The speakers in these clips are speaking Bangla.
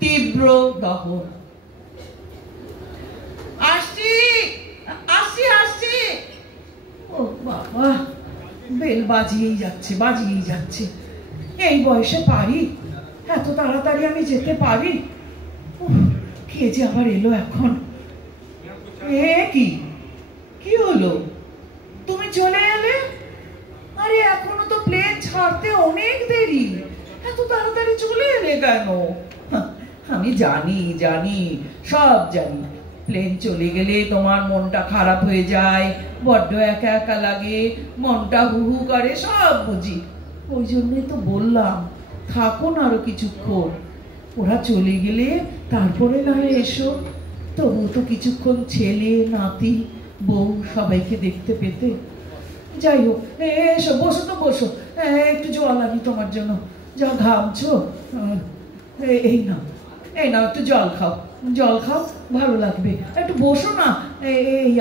তীব্র দহন। আসছি আসছি আসছি। ও বাবা, বেল বাজিয়েই যাচ্ছে। এই বয়সে পারি? এত তাড়াতাড়ি আমি যেতে পারি? কে যে আবার এলো এখন? কি হলো? তুমি চলে এলে? আরে এখনো তো প্লেন ছাড়তে অনেক দেরি, এত তাড়াতাড়ি চলে এলে কেন? আমি জানি, সব জানি। প্লেন চলে গেলে তোমার মনটা খারাপ হয়ে যায়, বড্ড একা একা লাগে, মনটা হু হু করে, সব বুঝি। ওই জন্যই তো বললাম থাকো না আরো কিছুক্ষণ। ওরা চলে গেলে তারপরে না এসো, তবু তো কিছুক্ষণ ছেলে নাতি বউ সবাইকে দেখতে পেতে। যাই হোক, এসো, বসো। একটু জল আনি তোমার জন্য, যা ঘামছো। এই নাও একটু জল খাও, ভালো লাগবে। একটু বসো না।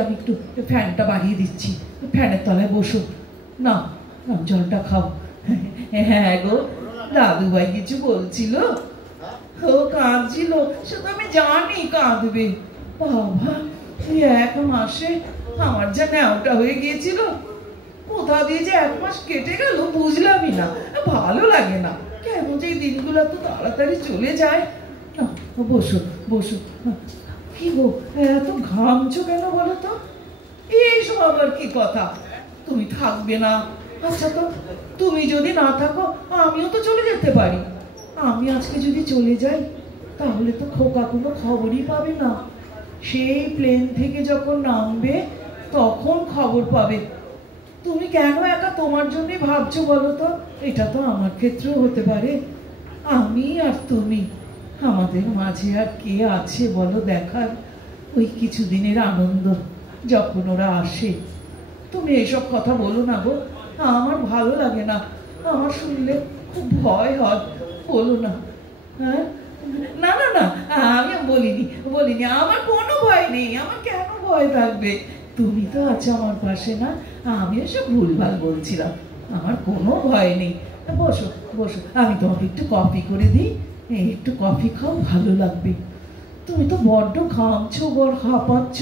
আমি একটু ফ্যানটা বাড়িয়ে দিচ্ছি, ফ্যানের তলায় বসো। না জলটা খাও। হ্যাঁ গো, দাদুভাই কিছু বলছিল? ও কাঁদছিল, সে তো আমি জানি কাঁদবে। বাবা, এক মাসে আমার যা ন্যাওটা হয়ে গিয়েছিল, কোথা দিয়ে যে এক মাস কেটে গেল বুঝলামই না। ভালো লাগে না, কেন যে এই দিনগুলো তো তাড়াতাড়ি চলে যায়। বসো। কি গো, এত ঘামছো কেন বলো তো? এইসব আবার কি কথা? তুমি থাকবে না? আচ্ছা, তো তুমি যদি না থাকো আমিও তো চলে যেতে পারি। আমি আজকে যদি চলে যাই তাহলে তো খোকা কোনো খবরই পাবে না। সেই প্লেন থেকে যখন নামবে তখন খবর পাবে। তুমি কেন একা তোমার জন্যই ভাবছো বলো তো? এটা তো আমার ক্ষেত্রেও হতে পারে। আমি আর তুমি, আমাদের মাঝে আর কে আছে বলো দেখার? ওই কিছুদিনের আনন্দ যখন ওরা আসে। তুমি এইসব কথা বলো না গো, আমার ভালো লাগে না। আমার শুনলে খুব ভয় হয়, বলো না। হ্যাঁ, না, আমি বলিনি। আমার কোনো ভয় নেই, আমার কেন ভয় থাকবে? তুমি তো আছো আমার পাশে না? আমি এসব ভুলভাল বলছিলাম, আমার কোনো ভয় নেই। বসো, আমি তোমাকে একটু কফি করে দিই, একটু কফি খাও, ভালো লাগবে। তুমি তো বড্ড ঘামছো, হাঁপাচ্ছ।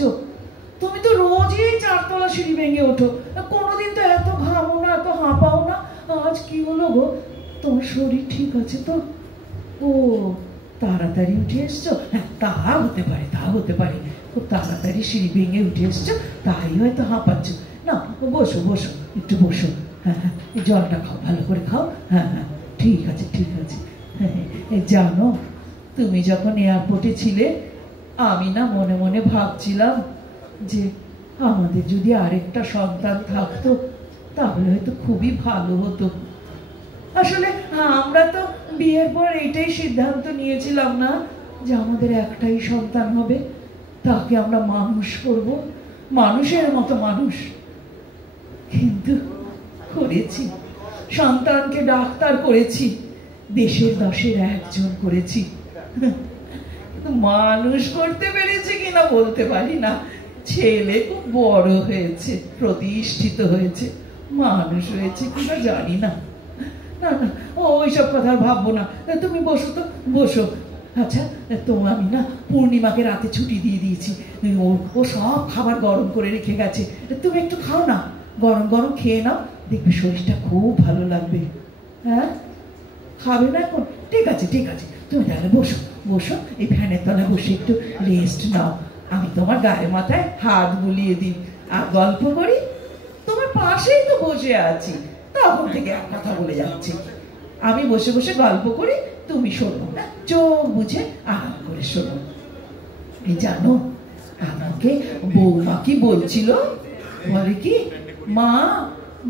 তুমি তো রোজই এই 4 তলা সিঁড়ি ভেঙে ওঠো, কোনোদিন তো এত ঘামো না, এত হাঁপাও না। আজ কি হলো গো? তোমার শরীর ঠিক আছে তো? ও, তাড়াতাড়ি উঠে এসছো? হ্যাঁ, তা হতে পারে। খুব তাড়াতাড়ি সিঁড়ি ভেঙে উঠে এসছো, তাই হয়তো হাঁপাচ্ছ। না, বসো, একটু বসো। হ্যাঁ, জলটা খাও, ভালো করে খাও। হ্যাঁ, ঠিক আছে। জানো, তুমি যখন এয়ারপোর্টে ছিলে, আমি না মনে মনে ভাবছিলাম যে আমাদের যদি আরেকটা সন্তান থাকতো তাহলে হয়তো খুবই ভালো হতো। আসলে আমরা তো বিয়ের পর এটাই সিদ্ধান্ত নিয়েছিলাম না যে আমাদের একটাই সন্তান হবে, তাকে আমরা মানুষ করব, মানুষের মতো মানুষ। কিন্তু করেছি, সন্তানকে ডাক্তার করেছি, দেশের 10-এর একজন করেছি। মানুষ করতে পেরেছি কিনা বলতে পারি না। ছেলে খুব বড় হয়েছে, প্রতিষ্ঠিত হয়েছে, মানুষ হয়েছে কিনা জানি না। না, ওইসব কথা ভাববো না। তুমি বসো। আচ্ছা, আমি না পূর্ণিমাকে রাতে ছুটি দিয়ে দিয়েছি, ও সব খাবার গরম করে রেখে গেছে। তুমি একটু খাও না, গরম খেয়ে নাও, দেখবে শরীরটা খুব ভালো লাগবে। হ্যাঁ, খাবে না এখন? ঠিক আছে, তুমি তাহলে বসো, এই ফ্যানের তলায় বসে একটু রেস্ট নাও। আমি তোমার গায়ে মাথায় হাত বুলিয়ে দিই আর গল্প করি। তোমার পাশেই তো বসে আছি, তখন থেকে এক কথা বলে যাচ্ছি। আমি বসে গল্প করি, তুমি শোনো, চোখ বুঝে আরাম করে শোনো। এই জানো, আমাকে বৌমা কি বলছিল? বলে কি, মা,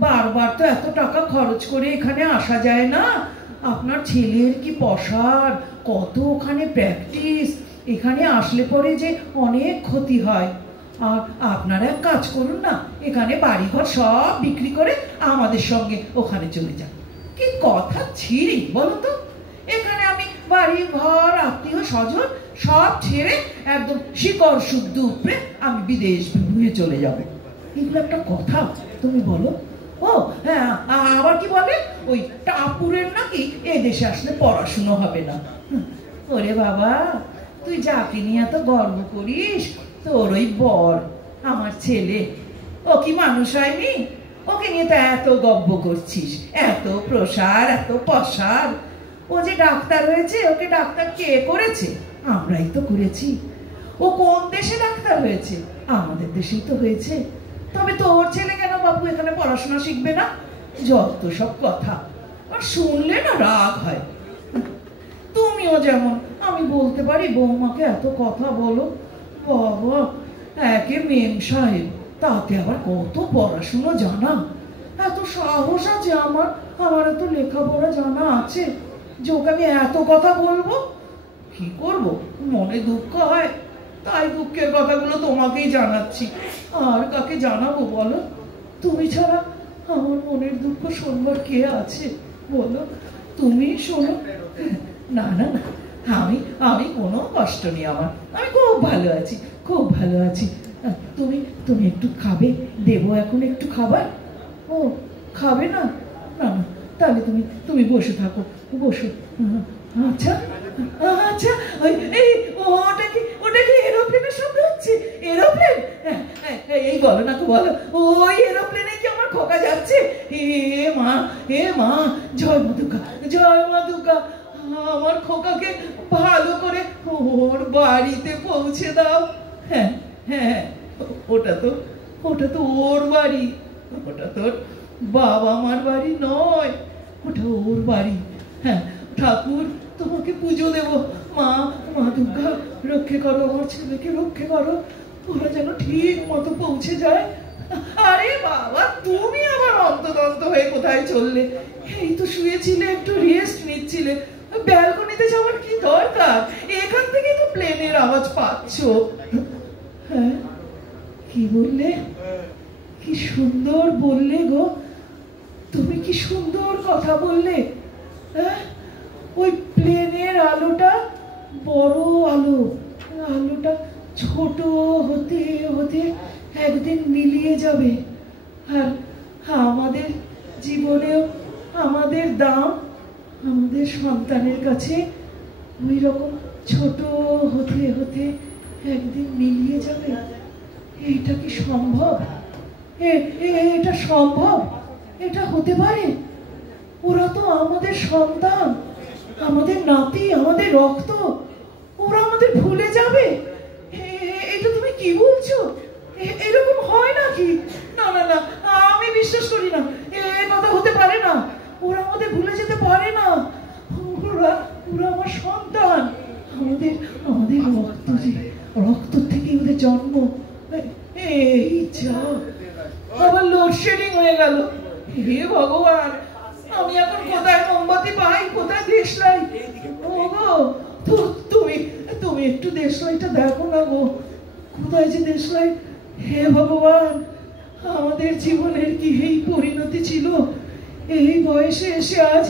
বারবার তো এত টাকা খরচ করে এখানে আসা যায় না, আপনার ছেলের কি পসার, কত ওখানে প্র্যাকটিস, এখানে আসলে পরে যে অনেক ক্ষতি হয়। আর আপনারা এক কাজ করুন না, এখানে বাড়িঘর সব বিক্রি করে আমাদের সঙ্গে ওখানে চলে যান। কি কথা ছিরি বলো তো? এখানে আমি বাড়ি ঘর আত্মীয় স্বজন সব ছেড়ে একদম শিকড় শুদ্ধ উপরে আমি বিদেশ বিভুঁয়ে চলে যাবো। এগুলো একটা কথা তুমি বলো? ও হ্যাঁ, আবার কি বলে, ওই টাপুরের নাকি এদেশে আসলে পড়াশুনো হবে না। ওরে বাবা, তুই যাকে নিয়ে এত গর্ব করিস, তোর ওই বর আমার ছেলে, ও কি মানুষ হয়নি? ওকে নিয়ে তো এত গর্ব করছিস, এত প্রসার, এত পসার। ও যে ডাক্তার হয়েছে, ওকে ডাক্তার কে করেছে? আমরাই তো করেছি। ও কোন দেশে ডাক্তার হয়েছে? আমাদের দেশেই তো হয়েছে। তবে তোর ছেলে কেন বাবু এখানে পড়াশোনা শিখবে না? যত সব কথা, আর শুনলে না রাগ হয়। তুমিও যেমন, আমি বলতে পারি বৌমাকে এত কথা বলো, বাবা একে মেম সাহেব, তাতে আবার কত পড়াশুনো জানা, এত সাহস আছে আমার, আমার এত লেখাপড়া জানা আছে যে ওকে আমি এত কথা বলবো। কি করব, মনে দুঃখ হয়, তাই দুঃখের কথাগুলো তোমাকেই জানাচ্ছি। আর কাকে জানাবো বলো? তুমি ছাড়া আমার মনের দুঃখ শুনবার কে আছে বলো? তুমি শোনো। না না না, আমি আমি কোনো কষ্ট নেই আমার, আমি খুব ভালো আছি, খুব ভালো আছি। তুমি তুমি একটু খাবে? দেবো এখন একটু খাবার? ও খাবে না? না না, তাহলে তুমি তুমি বসে থাকো, বসো। আচ্ছা আচ্ছা, এই ওটা কি এরোপ্লেনের শব্দ হচ্ছে? এরোপ্লেন? এই বলো না তো, বলো, ওই এরোপ্লেনে কি আমার খোকা যাচ্ছে? এ মা, জয় মা দুর্গা, জয় মা দুর্গা, আমার খোকাকে ভালো করে ওর বাড়িতে পৌঁছে দাও। হ্যাঁ হ্যাঁ, ওটা তো ওর বাড়ি, ওটা তোর বাবা মার বাড়ি নয়, ওটা ওর বাড়ি। হ্যাঁ, ঠাকুর তোমাকে পুজো দেব। মা, মা দুর্গা রক্ষে করো, আমার ছেলেকে রক্ষে করো, ওরা যেন ঠিক মতো পৌঁছে যায়। আরে বাবা, তুমি আবার অন্তদন্ত হয়ে কোথায় চললে? এই তো শুয়েছিলে, একটু রেস্ট নিচ্ছিলে, ব্যালকনিতে যাওয়ার কি দরকার? এখান থেকে তো প্লেনের আওয়াজ পাচ্ছ। হ্যাঁ, কি বললে? কি সুন্দর বললে গো, তুমি কি সুন্দর কথা বললে। হ্যাঁ, ওই প্লেনের আলোটা বড় আলো, আলোটা ছোট হতে হতে একদিন মিলিয়ে যাবে, আর আমাদের জীবনেও আমাদের দাম আমাদের সন্তানের কাছে ওই রকম ছোট হতে হতে একদিন মিলিয়ে যাবে। এইটা কি সম্ভব? এটা সম্ভব? এটা হতে পারে? ওরা তো আমাদের সন্তান, আমাদের নাতি, আমাদের রক্ত, ওরা আমাদের ভুলে যাবে? এটা তুমি কি বলছো? এরকম হয় নাকি? না না না, আমি বিশ্বাস করি না, এ কথা হতে পারে না। ওরা আমাদের ভুলে যেতে পারে না, ওরা ওরা আমার সন্তান, আমাদের আমাদের রক্ত, যে রক্ত থেকে ওদের জন্ম। এই যা, আবার লোডশেডিং হয়ে গেল। হে ভগবান, আমি এখন কোথায় মোমবাতি পাই, কোথায় দেশলাই? ও গো, তুমি তুমি একটু দেশলাইটা দেখো না গো, কোথায় যে দেশলাই? হে ভগবান, আমাদের জীবনের কি এই পরিণতি ছিল? এই বয়সে এসে আজ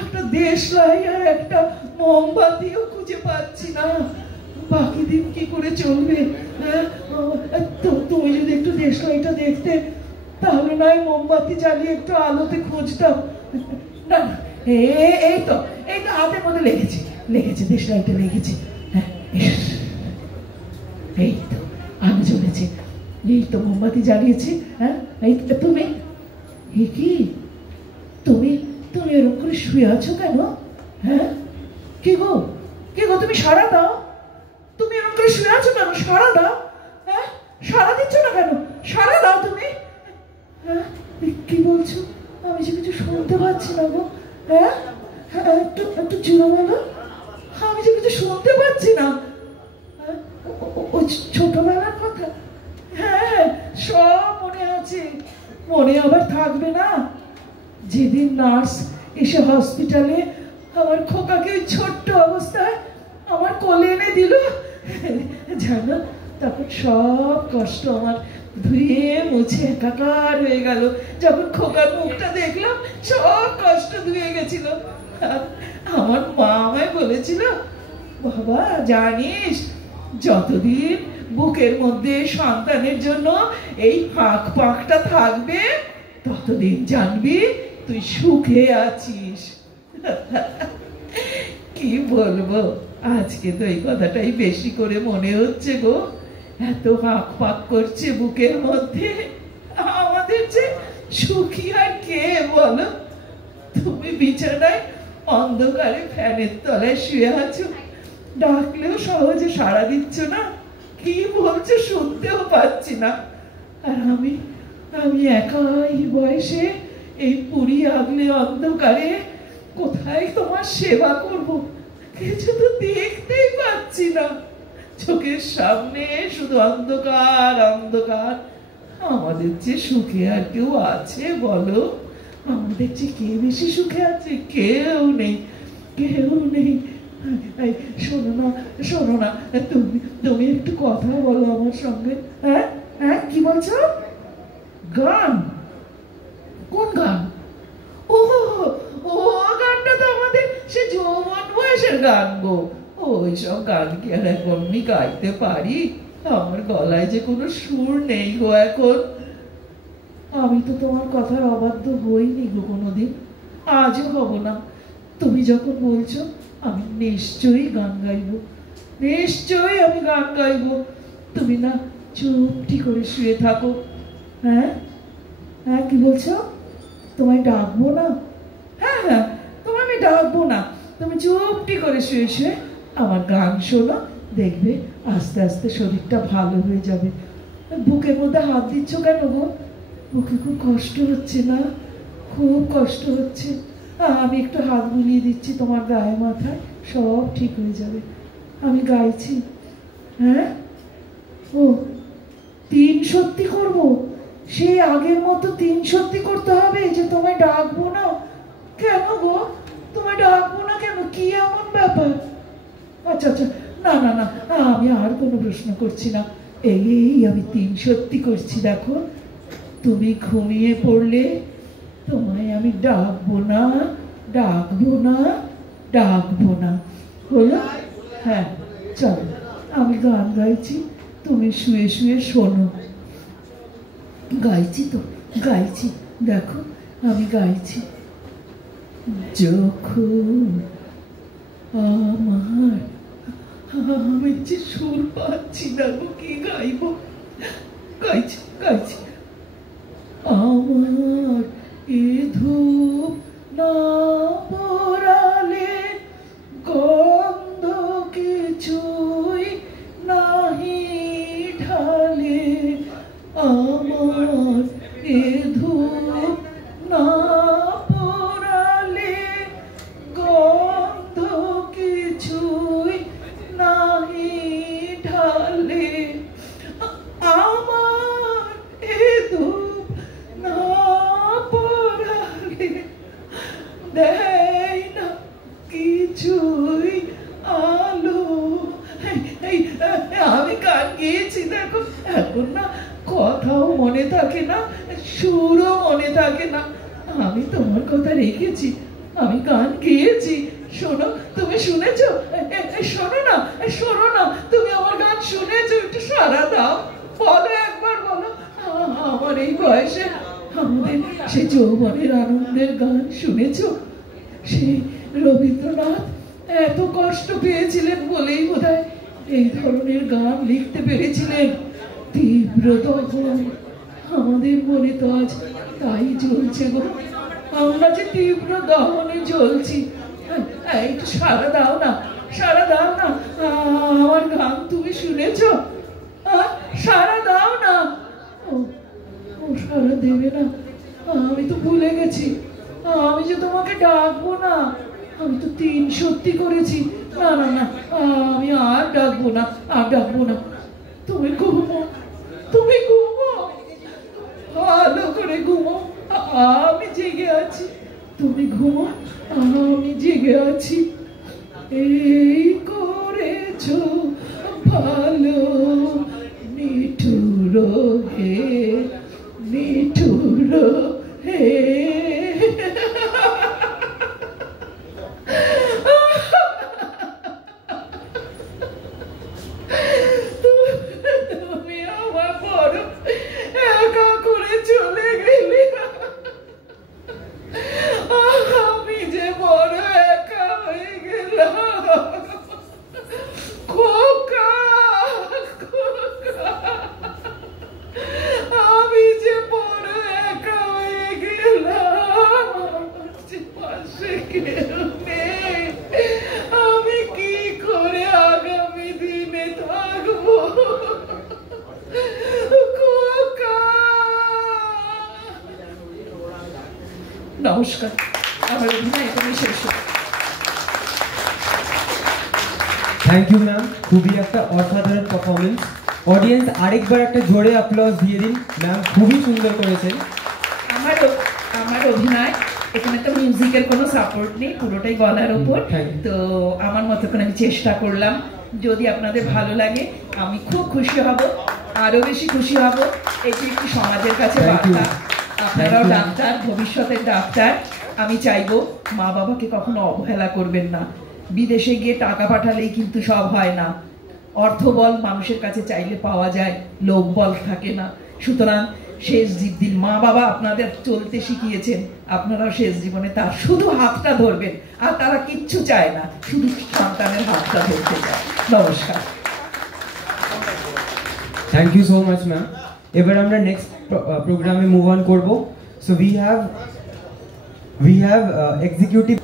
একটা দেশলাই আর একটা মোমবাতিও খুঁজে পাচ্ছি না। বাকি দিন কি করে চলবে? তুমি যদি একটু দেশলাইটা দেখতে, তাহলে নয় মোমবাতি জ্বালিয়ে একটু আলোতে খুঁজতাম। না, এই তো হাতের মধ্যে লেগেছে দেশলাইটা লেগেছে। এই তো আলো জ্বলেছে, এই তো মোমবাতি জ্বালিয়েছে। হ্যাঁ, এই তো তুমি, কি তুমি তুমি এরকম করে শুয়ে আছো কেন? হ্যাঁ, কি গো তুমি সাড়া দাও, তুমি এরকম করে শুয়ে আছো কেন? সাড়া দাও। হ্যাঁ, সাড়া দিচ্ছ না কেন? সাড়া দাও তুমি। হ্যাঁ, কি বলছো? আমি যে কিছু শুনতে পাচ্ছি না গো। হ্যাঁ, একটু জোরে বলো, আমি যে কিছু শুনতে পাচ্ছি না। ওই ছোটবেলার কথা? হ্যাঁ, সব মনে আছে, মনে আবার থাকবে না? যেদিন নার্স এসে হসপিটালে আমার খোকাকে ছোট্ট অবস্থায় আমার কোলে এনে দিল, জানো, তখন সব কষ্ট আমার ধুয়ে মুছে একাকার হয়ে গেল। যখন খোকার মুখটা দেখলাম, সব কষ্ট ধুয়ে গেছিল। আমার মা আমায় বলেছিল, বাবা জানিস, যতদিন বুকের মধ্যে সন্তানের জন্য এই ফাঁকটা থাকবে, ততদিন জানবি তুই সুখে আছিস। কি বলবো, আজকে তো এই কথাটাই বেশি করে মনে হচ্ছে গো। এত হাঁক পাক করছে বুকের মধ্যে। আমাদের যে সুখী আর কে বলো? তুমি বিছানায় অন্ধকারে ফ্যানের তলায় শুয়ে আছো, ডাকলেও সহজে সাড়া দিচ্ছ না, কি বলছো শুনতেও পাচ্ছি না। আর আমি আমি একাই বয়সে এই পুরী আগলে অন্ধকারে কোথায় তোমার সেবা করব? কিছু তো দেখতেই পাচ্ছি না, চোখের সামনে শুধু অন্ধকার অন্ধকার। আমাদের যে সুখে আর কেউ আছে বলো? আমাদের যে কে বেশি সুখে আছে? কেউ নেই, কেউ নেই। শোনো না, শোনো না, তুমি তুমি একটু কথা বলো আমার সঙ্গে। হ্যাঁ হ্যাঁ, কি বলছো? গান? কোন গান? ও ও গানটা তো আমাদের সে যৌবন বয়সের গান গো। ওইসব গান কি আর এখন আমি গাইতে পারি? আমার গলায় যে কোনো সুর নেই গো এখন। আমি তো তোমার কথার অবাধ্য হইনি গো কোনোদিন, আজও হব না। তুমি যখন বলছো আমি নিশ্চয়ই গান গাইব, নিশ্চয়ই আমি গান গাইব। তুমি না চুপটি করে শুয়ে থাকো। হ্যাঁ হ্যাঁ, কি বলছো? তোমায় ডাকবো না? হ্যাঁ হ্যাঁ, তোমায় আমি ডাকবো না। তুমি চুপটি করে শুয়ে শুয়ে আমার গান শোনো, দেখবে আস্তে আস্তে শরীরটা ভালো হয়ে যাবে। বুকের মধ্যে হাত দিচ্ছ কেন গো? বুকে খুব কষ্ট হচ্ছে না? খুব কষ্ট হচ্ছে? আমি একটু হাত বুলিয়ে দিচ্ছি তোমার গায়ে মাথায়, সব ঠিক হয়ে যাবে। আমি গাইছি। হ্যাঁ, ও 3 সত্যি করব? সেই আগের মতো 3 সত্যি করতে হবে যে তোমায় ডাকবো না? কেন গো, তোমায় ডাকবো না কেন? কি এমন ব্যাপার? আচ্ছা আচ্ছা, না না না, আমি আর কোনো প্রশ্ন করছি না। এই আমি 3 সত্যি করছি। দেখো, তুমি ঘুমিয়ে পড়লে তোমায় আমি ডাকবো না, ডাকবো না, ডাকবো না, হলো? হ্যাঁ, চলো আমি গান গাইছি, তুমি শুয়ে শুয়ে শোনো। গাইছি তো, গাইছি, দেখো আমি গাইছি। যখন আমার, আমি যে সুর পাচ্ছি না গো, কি গাইব? গাইছি গাইছি। আমার এ ধূপ না পরালে গন্ধ কিছুই নাহি ঢালে। আমার এ ধূপ না পরালে গন্ধ কিছুই নাহি ঢালে। আমার এ ধূপ না পরালে দেয় না কিছুই আলো। আমি গান গেয়েছি দেখো, এখন না কথাও মনে থাকে না, সুরও মনে থাকে না। আমি তোমার কথা রেখেছি, আমি গান গেয়েছি। শোনো, তুমি শুনেছো? শোনো না, শোনো না, তুমি আমার গান শুনেছো? একটু সাড়া দাও, বলো একবার, বলো। আমার এই বয়সে আমাদের সে যৌবনের আনন্দের গান শুনেছো? সেই রবীন্দ্রনাথ এত কষ্ট পেয়েছিলেন বলেই বোধহয় এই ধরনের গান লিখতে পেরেছিলেন। তীব্র দহন আমাদের মনে তো আজ তাই জ্বলছে গো, আমরা যে তীব্র দহনে জ্বলছি। একটু সাড়া দাও না, সাড়া দাও না, আমার গান তুমি শুনেছো? সাড়া দাও না। ও সাড়া দেবে না? আমি তো ভুলে গেছি, আমি যে তোমাকে ডাকবো না। আমি তো 3 সত্যি করেছি। না না না, আমি আর ডাকবো না, আর ডাকবো না। তুমি ঘুমো, তুমি ঘুমো, ভালো করে ঘুমো। আমি জেগে আছি, তুমি ঘুমো, আমি জেগে আছি। এই করেছো ভালো নিঠুর হে, নিঠুর হে। তুমি আমার বড় একা করে চলে গেলে। নমস্কার। আমার অভিনয় এখানেই শেষ হলো। থ্যাংক ইউ ম্যাম, খুবই একটা অসাধারণ পারফরমেন্স। অডিয়েন্স আরেকবার একটা জোরে অ্যাপ্লজ দিয়ে দিন, ম্যাম খুবই সুন্দর করেছেন। আমার অভিনয় এখানে তো মিউজিকের কোনো সাপোর্ট নেই, পুরোটাই গলার ওপর। তো আমার মতো করে আমি চেষ্টা করলাম। যদি আপনাদের ভালো লাগে আমি খুব খুশি হব, আরো বেশি খুশি হব। এটি একটি সমাজের কাছে বার্তা। আপনারাও ডাক্তার, ভবিষ্যতের ডাক্তার। আমি চাইবো মা বাবাকে কখনো অবহেলা করবেন না। বিদেশে গিয়ে টাকা পাঠালেই কিন্তু সব হয় না। অর্থবল মানুষের কাছে চাইলে পাওয়া যায়, লোকবল থাকে না। সুতরাং শেষ দিন মা বাবা আপনাদের চলতে শিখিয়েছেন, আপনারাও শেষ জীবনে তার শুধু হাতটা ধরবেন। আর তারা কিচ্ছু চায় না, শুধু সন্তানের হাতটা ধরতে চায়। নমস্কার। Thank you so much ma'am. এবার আমরা নেক্সট প্রোগ্রামে মুভ অন করব। So we have executive